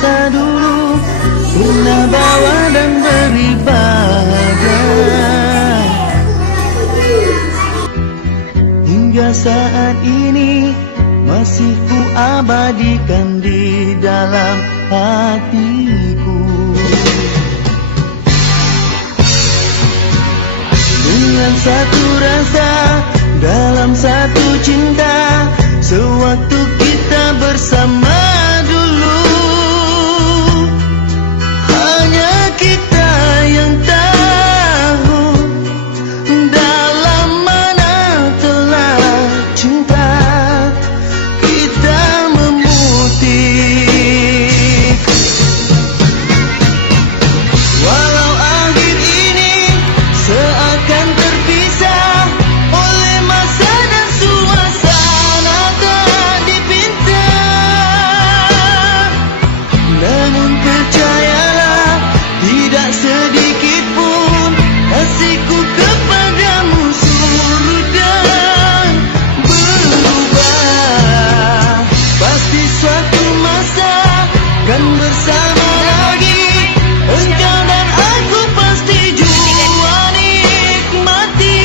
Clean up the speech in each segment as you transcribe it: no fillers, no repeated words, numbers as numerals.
masa dulu pernah bawa dan beribadah. Hingga saat ini masih ku abadikan di dalam hatiku. Dengan satu rasa, dalam satu cinta, sewaktu kita bersama dulu, hanya kita yang tahu dalam mana telah cinta kita memutik. Walau akhir ini seakan terpisah oleh masa dan suasana tak dipinta, namun percayalah tidak sedikit pun kasihku kepadamu sudah berubah. Pasti suatu masa kan bersama lagi, engkau dan aku pasti jua nikmati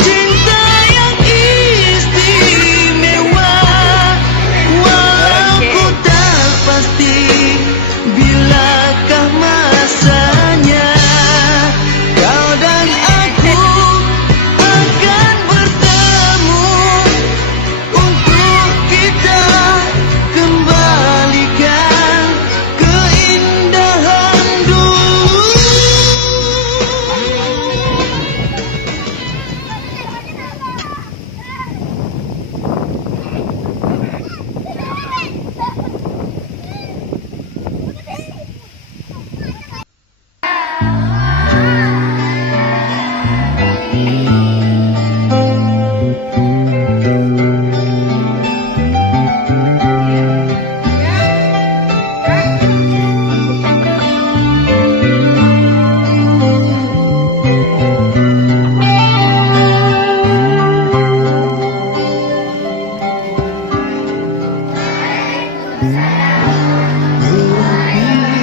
cinta yang istimewa. Walau ku tak pasti bilakah masanya, kau dan aku akan bertemu untuk kita kembalikan keindahan dulu.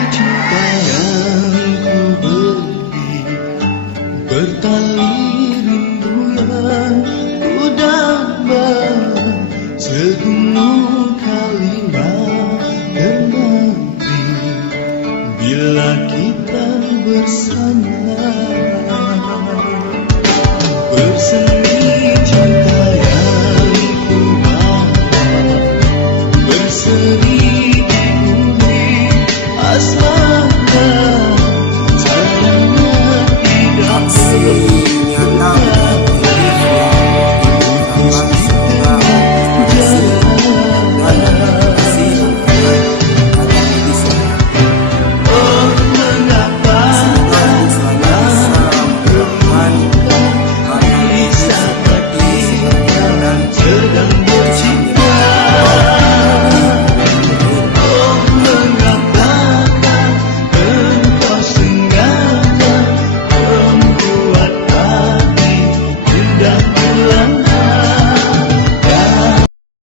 Cinta yang ku beri, bertali rindu yang ku dapat, segunung kalimat termati bila kita bersama. Bersemi cinta yang ku bawa, berseri di bumi asmara, sayangnya tidak